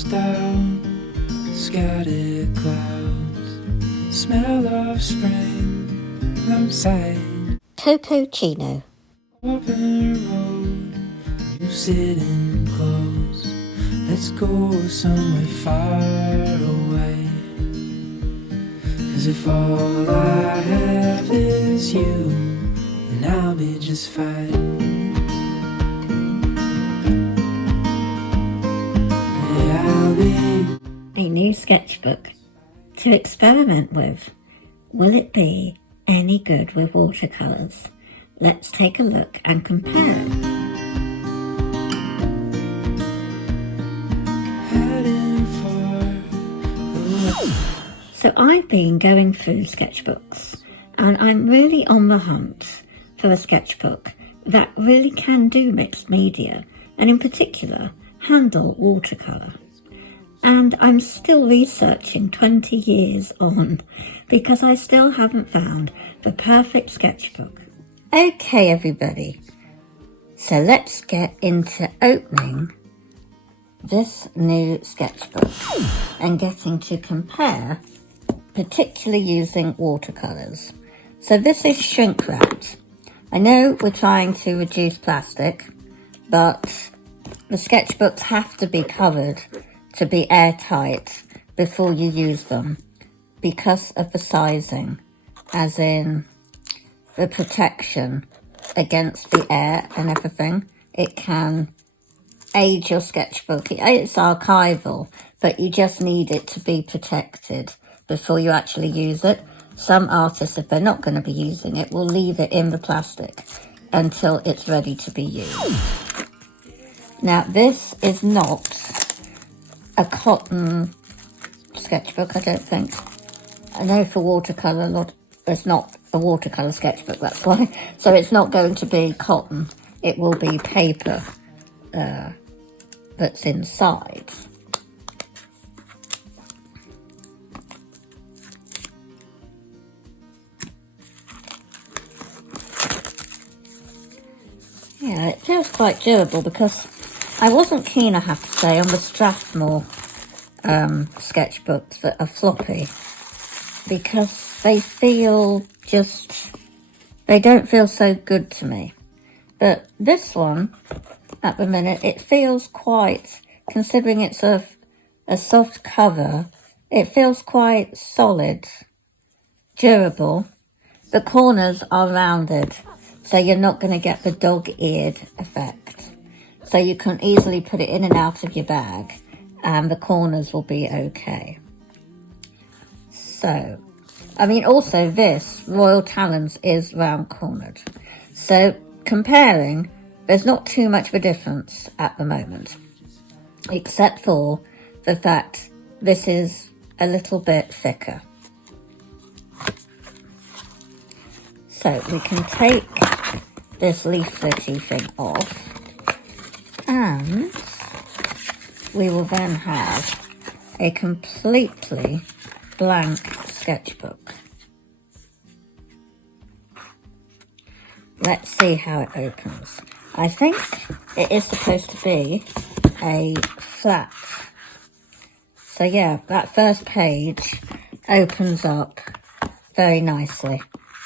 windows down, scattered clouds, smell of spring outside. Coco Chino. Open road, you sitting close. Let's go somewhere far away. 'Cause if all I have is you, then I'll be just fine. Yeah, I'll be A new sketchbook to experiment with. Will it be any good with watercolours? Let's take a look and compare. heading for the So I've been going through sketchbooks and I'm really on the hunt for a sketchbook that really can do mixed media and in particular handle watercolour. And I'm still researching 20 years on because I still haven't found the perfect sketchbook. Okay everybody, so let's get into opening this new sketchbook and getting to compare, particularly using watercolours. So this is shrink wrapped. I know we're trying to reduce plastic, but the sketchbooks have to be covered to be airtight before you use them because of the sizing, as in the protection against the air and everything. It can age your sketchbook. It's archival, but you just need it to be protected before you actually use it. Some artists, if they're not going to be using it, will leave it in the plastic until it's ready to be used. Now, this is not a cotton sketchbook, I don't think. I know for watercolour, it's not a watercolour sketchbook, that's why. So it's not going to be cotton. It will be paper that's inside. Yeah, it feels quite durable because I wasn't keen, I have to say, on the Strathmore sketchbooks that are floppy because they don't feel so good to me. But this one, at the minute, it feels quite, considering it's a soft cover, it feels quite solid, durable. The corners are rounded, so you're not going to get the dog-eared effect. So you can easily put it in and out of your bag, and the corners will be okay. So, I mean, also this, Royal Talons, is round-cornered. So, comparing, there's not too much of a difference at the moment, except for the fact this is a little bit thicker. So we can take this leaflety thing off, and we will then have a completely blank sketchbook. Let's see how it opens. I think it is supposed to be a flat. So yeah, that first page opens up very nicely.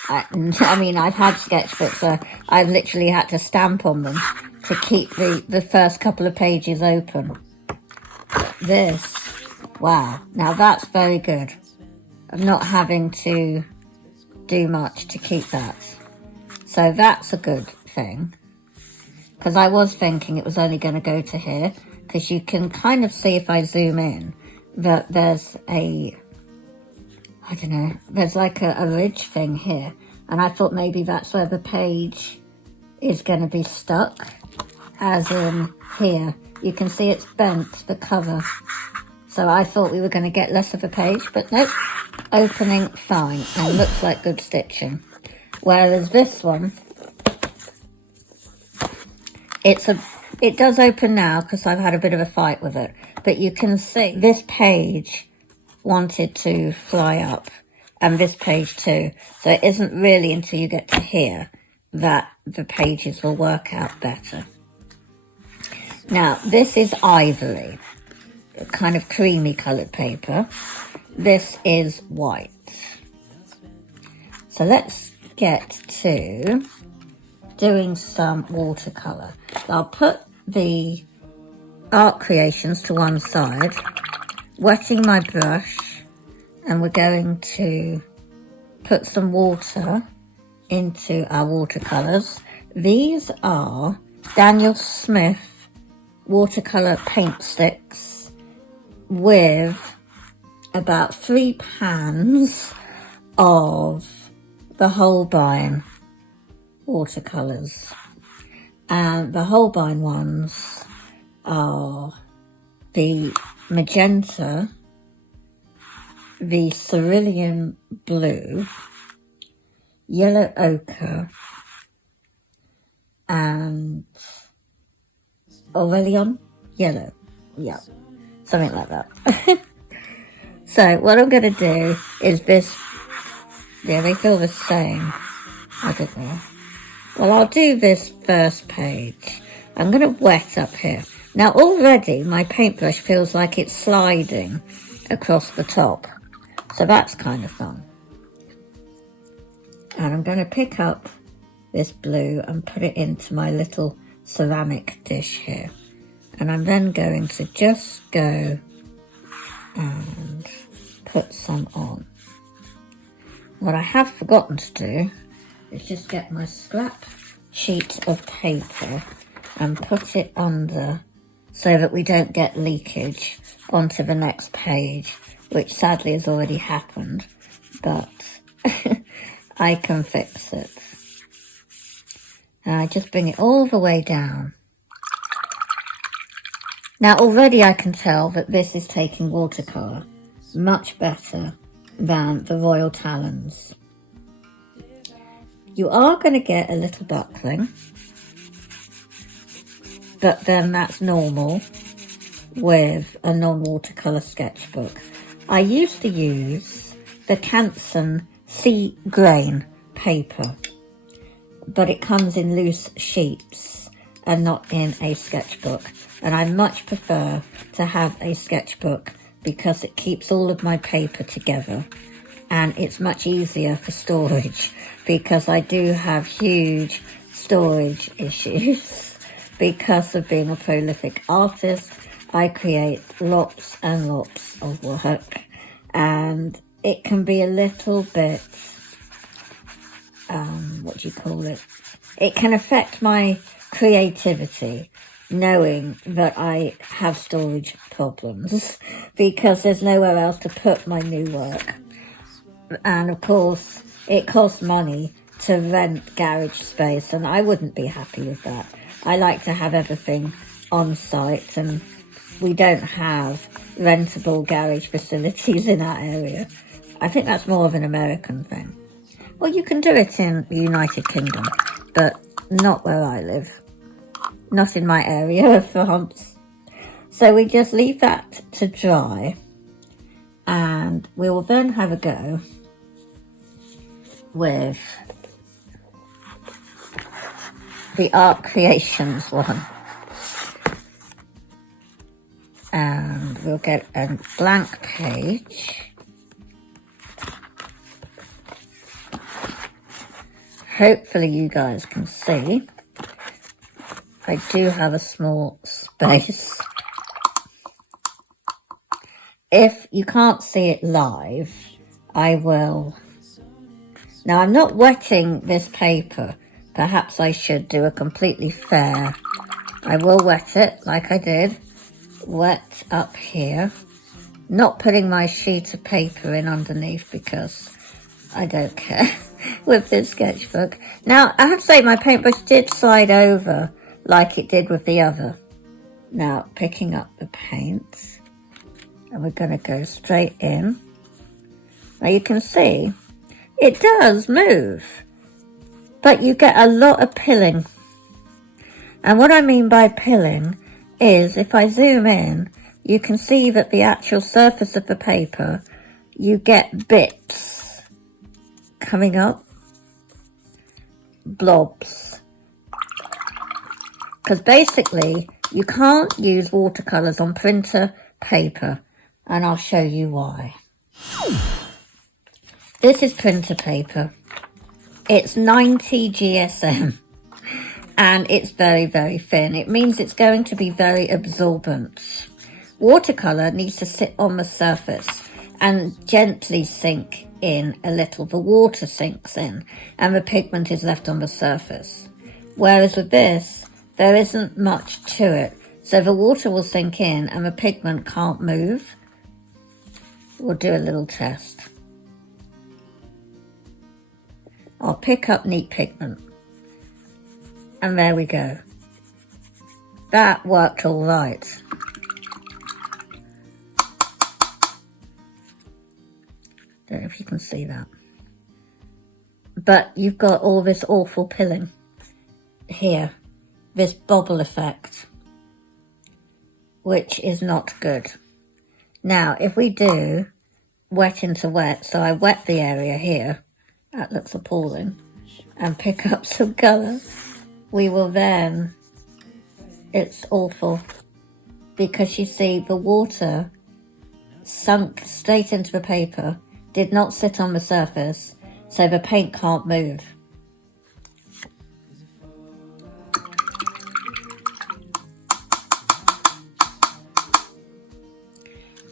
I mean, I've had sketchbooks where I've literally had to stamp on them to keep the first couple of pages open. This, wow, now that's very good. Of not having to do much to keep that. So that's a good thing. Because I was thinking it was only going to go to here, because you can kind of see if I zoom in that there's there's like a ridge thing here, and I thought maybe that's where the page is going to be stuck, as in here. You can see it's bent, the cover. So I thought we were going to get less of a page, but nope, opening fine, and looks like good stitching. Whereas this one, it does open now because I've had a bit of a fight with it, but you can see this page wanted to fly up, and this page too. So it isn't really until you get to here that the pages will work out better. Now, this is ivory. kind of creamy coloured paper. This is white. So let's get to doing some watercolour. I'll put the art creations to one side, wetting my brush, and we're going to put some water into our watercolours. These are Daniel Smith watercolour paint sticks with about 3 pans of the Holbein watercolours, and the Holbein ones are the magenta, the cerulean blue, yellow ochre, and Aurelion yellow. Yeah, something like that. So what I'm going to do is this. Yeah, they feel the same. I don't know. Well, I'll do this first page. I'm going to wet up here. Now already my paintbrush feels like it's sliding across the top. So that's kind of fun. And I'm going to pick up this blue and put it into my little ceramic dish here. And I'm then going to just go and put some on. What I have forgotten to do is just get my scrap sheet of paper and put it under so that we don't get leakage onto the next page, which sadly has already happened, but I can fix it. And I just bring it all the way down. Now already I can tell that this is taking watercolour much better than the Royal Talons. You are going to get a little buckling, but then that's normal with a non-watercolour sketchbook. I used to use the Canson Sea Grain paper, but it comes in loose sheets and not in a sketchbook, and I much prefer to have a sketchbook because it keeps all of my paper together, and it's much easier for storage because I do have huge storage issues. Because of being a prolific artist, I create lots and lots of work, and it can be a little bit, what do you call it? It can affect my creativity knowing that I have storage problems because there's nowhere else to put my new work. And of course, it costs money to rent garage space, and I wouldn't be happy with that. I like to have everything on site, and we don't have rentable garage facilities in our area. I think that's more of an American thing. Well, you can do it in the United Kingdom, but not where I live. Not in my area of France. So we just leave that to dry, and we will then have a go with the Art Creations one. And we'll get a blank page. Hopefully you guys can see. I do have a small space. If you can't see it live, I will. Now I'm not wetting this paper. Perhaps I should do a completely fair. I will wet it like I did. Wet up here. Not putting my sheet of paper in underneath because I don't care with this sketchbook. Now I have to say my paintbrush did slide over like it did with the other. Now picking up the paint, and we're going to go straight in. Now you can see it does move, but you get a lot of pilling. And what I mean by pilling is if I zoom in, you can see that the actual surface of the paper, you get bits coming up, blobs. Because basically you can't use watercolours on printer paper, and I'll show you why. This is printer paper. It's 90 GSM and it's very, very thin. It means it's going to be very absorbent. Watercolour needs to sit on the surface and gently sink in a little. The water sinks in and the pigment is left on the surface. Whereas with this, there isn't much to it. So the water will sink in and the pigment can't move. We'll do a little test. I'll pick up neat pigment. And there we go. That worked all right. Don't know if you can see that. But you've got all this awful pilling here. This bobble effect, which is not good. Now, if we do wet into wet, so I wet the area here, that looks appalling, and pick up some colour, we will then, it's awful, because you see the water sunk straight into the paper, did not sit on the surface, so the paint can't move.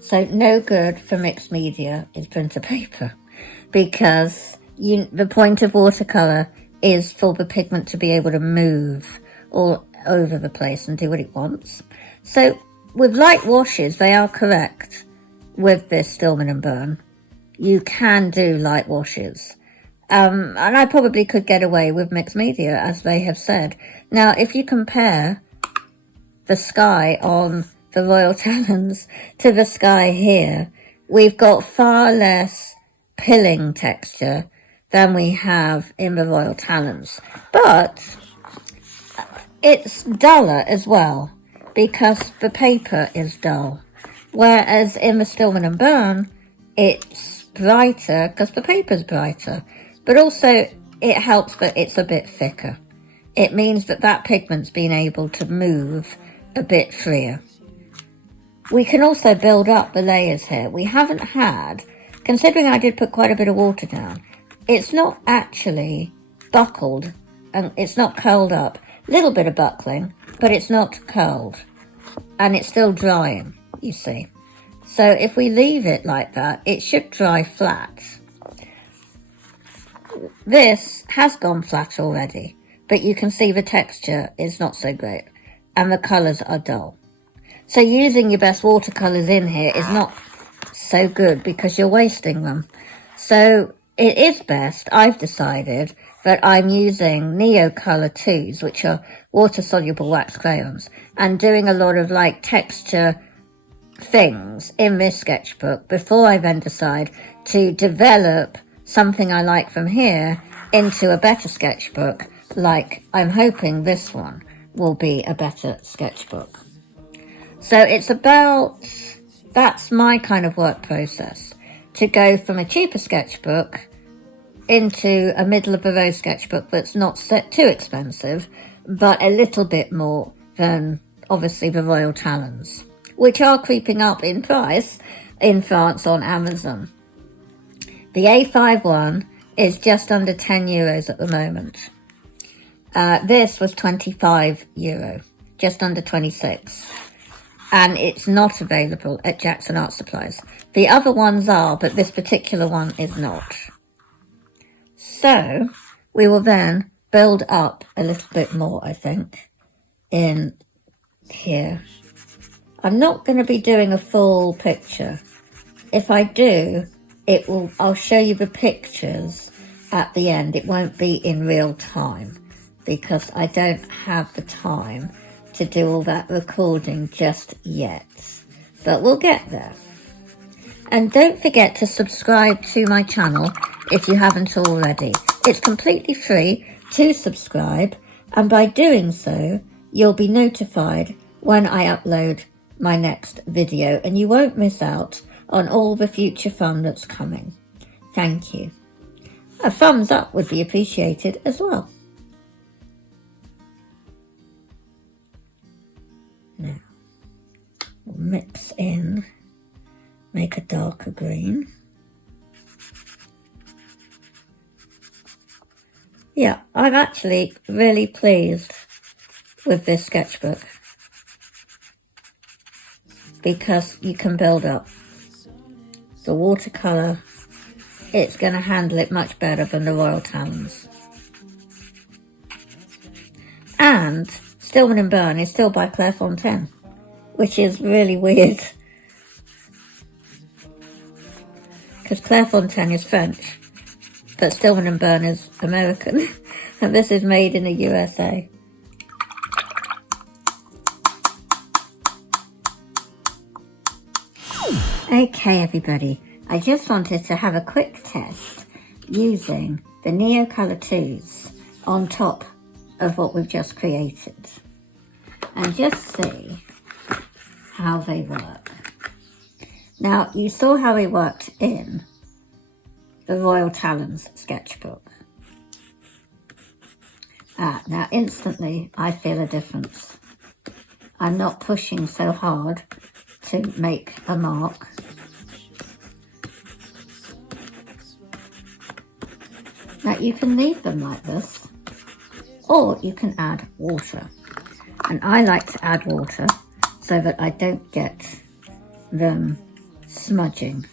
So no good for mixed media is printer paper, because the point of watercolour is for the pigment to be able to move all over the place and do what it wants. So with light washes, they are correct with this Stillman&Birn. You can do light washes. And I probably could get away with mixed media, as they have said. Now, if you compare the sky on the Royal Talons to the sky here, we've got far less pilling texture than we have in the Royal Talons. But it's duller as well, because the paper is dull. Whereas in the Stillman&Birn, it's brighter because the paper's brighter. But also it helps that it's a bit thicker. It means that that pigment's been able to move a bit freer. We can also build up the layers here. We haven't had, considering I did put quite a bit of water down, it's not actually buckled and it's not curled up. Little bit of buckling, but it's not curled. And it's still drying, you see. So if we leave it like that, it should dry flat. This has gone flat already, but you can see the texture is not so great and the colours are dull. So using your best watercolours in here is not so good because you're wasting them. So it is best, I've decided, that I'm using Neo Colour 2s, which are water-soluble wax crayons, and doing a lot of like texture things in this sketchbook before I then decide to develop something I like from here into a better sketchbook, like I'm hoping this one will be a better sketchbook. So it's about, that's my kind of work process, to go from a cheaper sketchbook into a middle of the road sketchbook that's not too expensive, but a little bit more than obviously the Royal Talons, which are creeping up in price in France on Amazon. The A5 one is just under €10 at the moment. This was €25, just under 26. And it's not available at Jackson Art Supplies. The other ones are, but this particular one is not. So we will then build up a little bit more, I think, in here. I'm not going to be doing a full picture. If I do, I'll show you the pictures at the end. It won't be in real time because I don't have the time to do all that recording just yet. But we'll get there. And don't forget to subscribe to my channel if you haven't already. It's completely free to subscribe, and by doing so, you'll be notified when I upload my next video, and you won't miss out on all the future fun that's coming. Thank you. A thumbs up would be appreciated as well. Now, we'll mix in, make a darker green. Yeah, I'm actually really pleased with this sketchbook because you can build up. The watercolour, it's going to handle it much better than the Royal Talons. And Stillman&Birn is still by Clairefontaine, which is really weird. Because Clairefontaine is French, but Stillman&Birn is American. And this is made in the USA. Okay everybody, I just wanted to have a quick test using the Neocolor 2s on top of what we've just created and just see how they work. Now you saw how they worked in the Royal Talons sketchbook. Now instantly I feel a difference. I'm not pushing so hard to make a mark. Now you can leave them like this, or you can add water. And I like to add water so that I don't get them smudging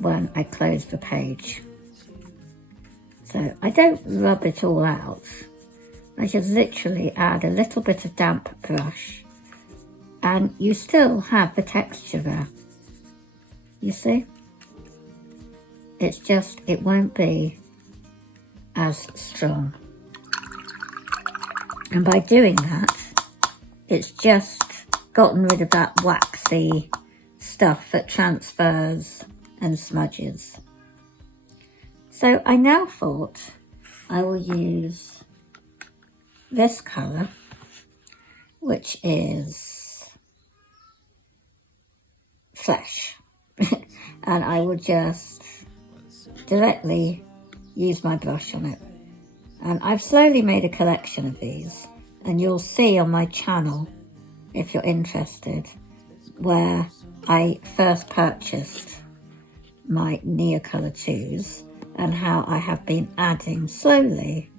when I close the page. So I don't rub it all out. I just literally add a little bit of damp brush and you still have the texture there. You see? It's just, it won't be as strong. And by doing that, it's just gotten rid of that waxy stuff that transfers and smudges. So I now thought I will use this colour, which is Flesh. And I will just directly use my brush on it. And I've slowly made a collection of these, and you'll see on my channel, if you're interested, where I first purchased my Neocolor 2s and how I have been adding slowly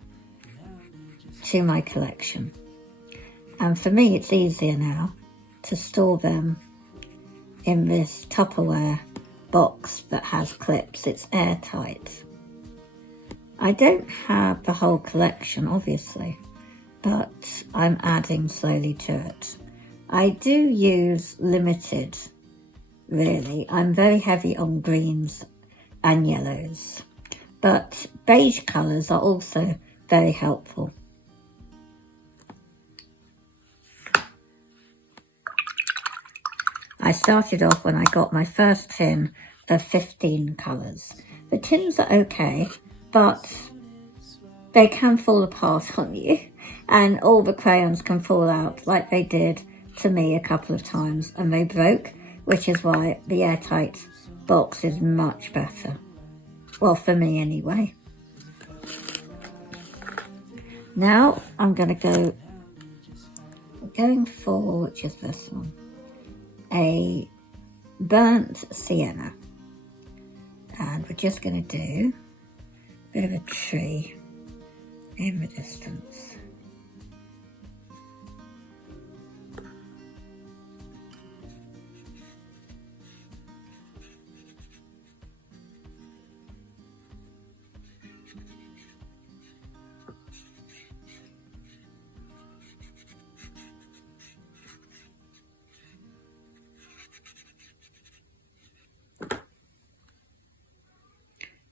to my collection. And for me it's easier now to store them in this Tupperware box that has clips. It's airtight. I don't have the whole collection obviously, but I'm adding slowly to it. I do use limited, really. I'm very heavy on greens and yellows, but beige colours are also very helpful. I started off when I got my first tin of 15 colours. The tins are okay, but they can fall apart on you, and all the crayons can fall out like they did to me a couple of times, and they broke, which is why the airtight box is much better. Well, for me anyway. Now I'm going to going for, which is this one, a burnt sienna. And we're just going to do a bit of a tree in the distance.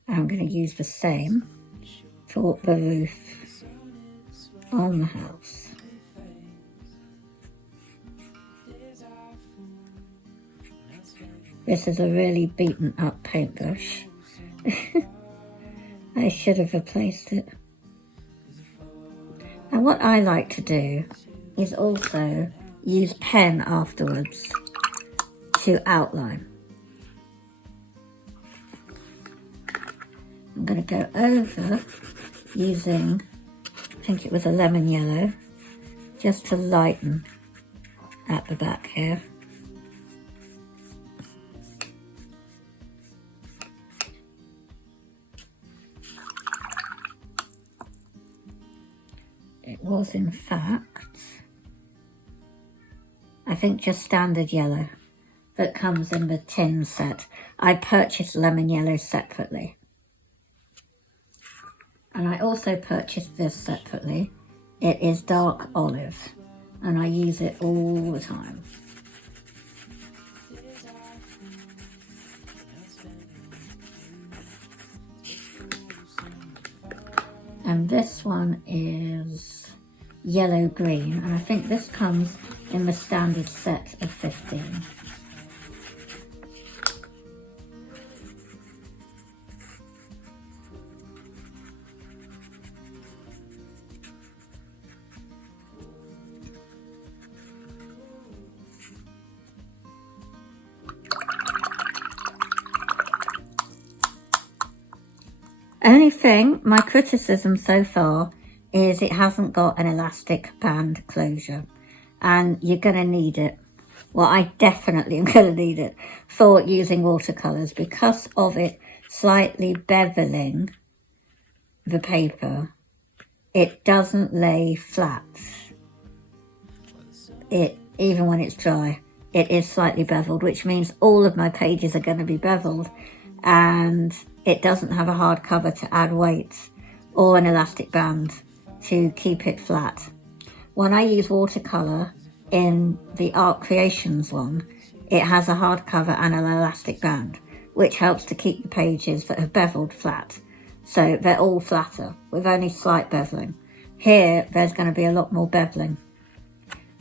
I'm going to use the same for the roof on the house. This is a really beaten up paintbrush. I should have replaced it. And what I like to do is also use pen afterwards to outline. I'm going to go over using, I think it was a lemon yellow, just to lighten at the back here. It was in fact, I think, just standard yellow that comes in the tin set. I purchased lemon yellow separately. And I also purchased this separately. It is dark olive and I use it all the time. And this one is yellow green, and I think this comes in the standard set of 15. Only thing, my criticism so far is it hasn't got an elastic band closure, and you're going to need it. Well, I definitely am going to need it for using watercolours because of it slightly beveling the paper. It doesn't lay flat. Even when it's dry, it is slightly beveled, which means all of my pages are going to be beveled, and it doesn't have a hard cover to add weight or an elastic band to keep it flat. When I use watercolour in the Art Creations one, it has a hard cover and an elastic band, which helps to keep the pages that are beveled flat. So they're all flatter with only slight beveling. Here, there's going to be a lot more beveling,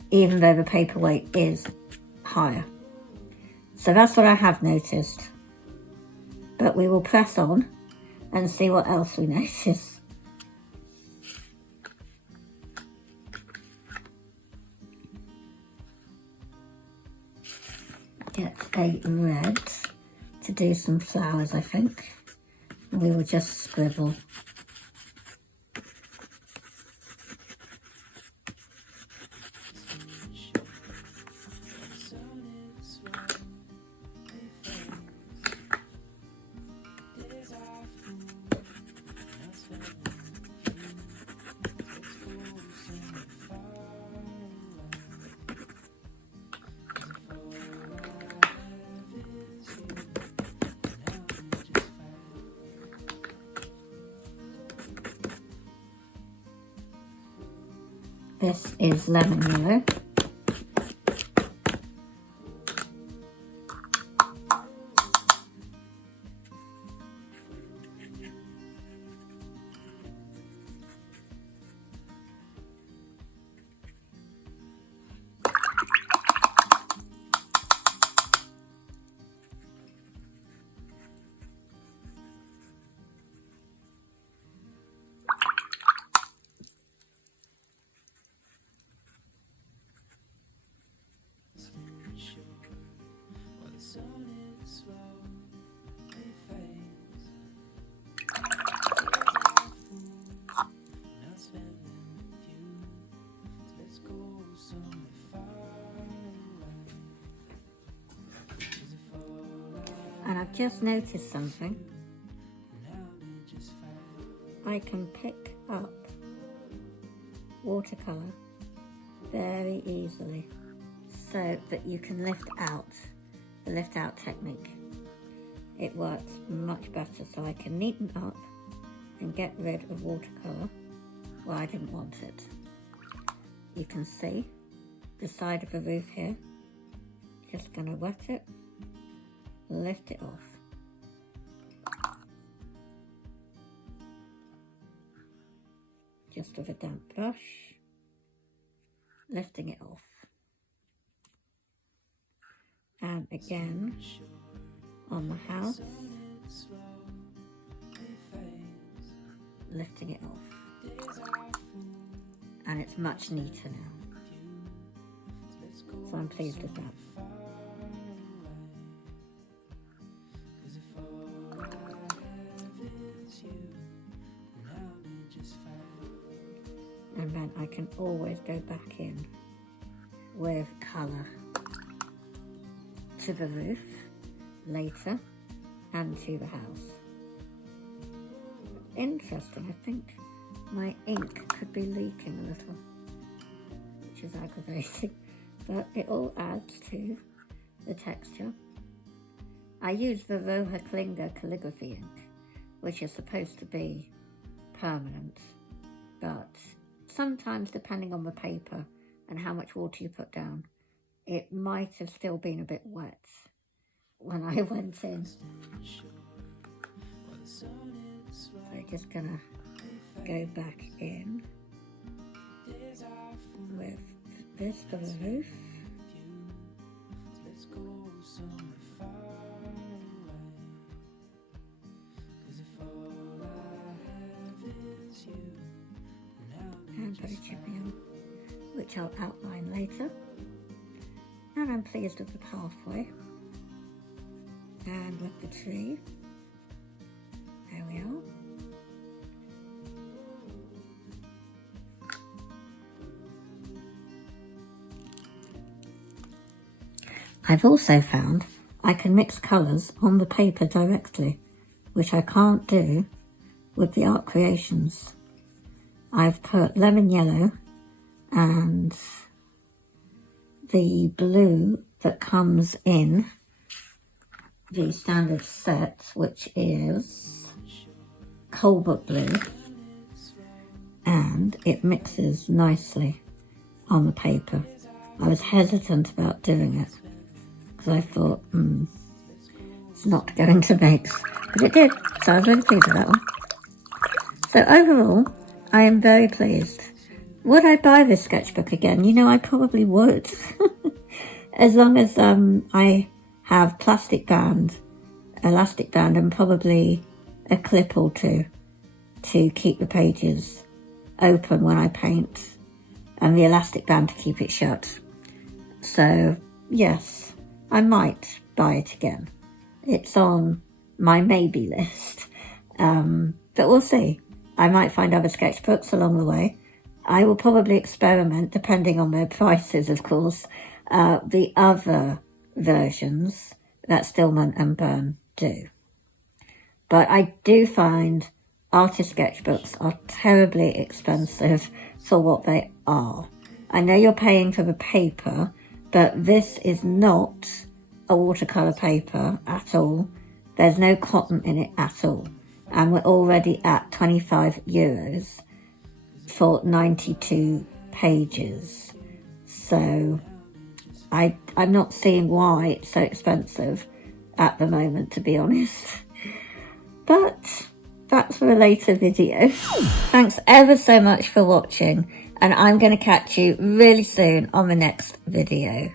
even though the paper weight is higher. So that's what I have noticed. But we will press on and see what else we notice. Get a red to do some flowers, I think. And we will just scribble. This is lemon yellow. And I've just noticed something. I can pick up watercolour very easily so that you can lift out, the lift out technique. It works much better, so I can neaten up and get rid of watercolour where I didn't want it. You can see the side of the roof here. Just going to wet it, lift it off. Just with a damp brush, lifting it off. And again, on the house, lifting it off. And it's much neater now. So I'm pleased with that. And then I can always go back in with colour to the roof later and to the house. Interesting, I think my ink could be leaking a little, which is aggravating, but it all adds to the texture. I use the Roja Klinger calligraphy ink, which is supposed to be permanent, but sometimes depending on the paper and how much water you put down, it might have still been a bit wet when I went in. So I'm just gonna go back in with this for the roof. And put a chimney on, which I'll outline later. And I'm pleased with the pathway. And with the tree. There we are. I've also found I can mix colours on the paper directly, which I can't do with the art creations. I've put lemon yellow and the blue that comes in the standard set, which is cobalt blue, and it mixes nicely on the paper. I was hesitant about doing it because I thought, it's not going to mix, but it did, so I was really pleased with that one. So overall, I am very pleased. Would I buy this sketchbook again? You know, I probably would. As long as I have plastic band, elastic band, and probably a clip or two to keep the pages open when I paint, and the elastic band to keep it shut. So, yes, I might buy it again. It's on my maybe list, but we'll see. I might find other sketchbooks along the way. I will probably experiment, depending on their prices, of course, the other versions that Stillman&Birn do. But I do find artist sketchbooks are terribly expensive for what they are. I know you're paying for the paper, but this is not a watercolour paper at all. There's no cotton in it at all. And we're already at €25 for 92 pages. So I'm not seeing why it's so expensive at the moment, to be honest. But that's for a later video. Thanks ever so much for watching, and I'm going to catch you really soon on the next video.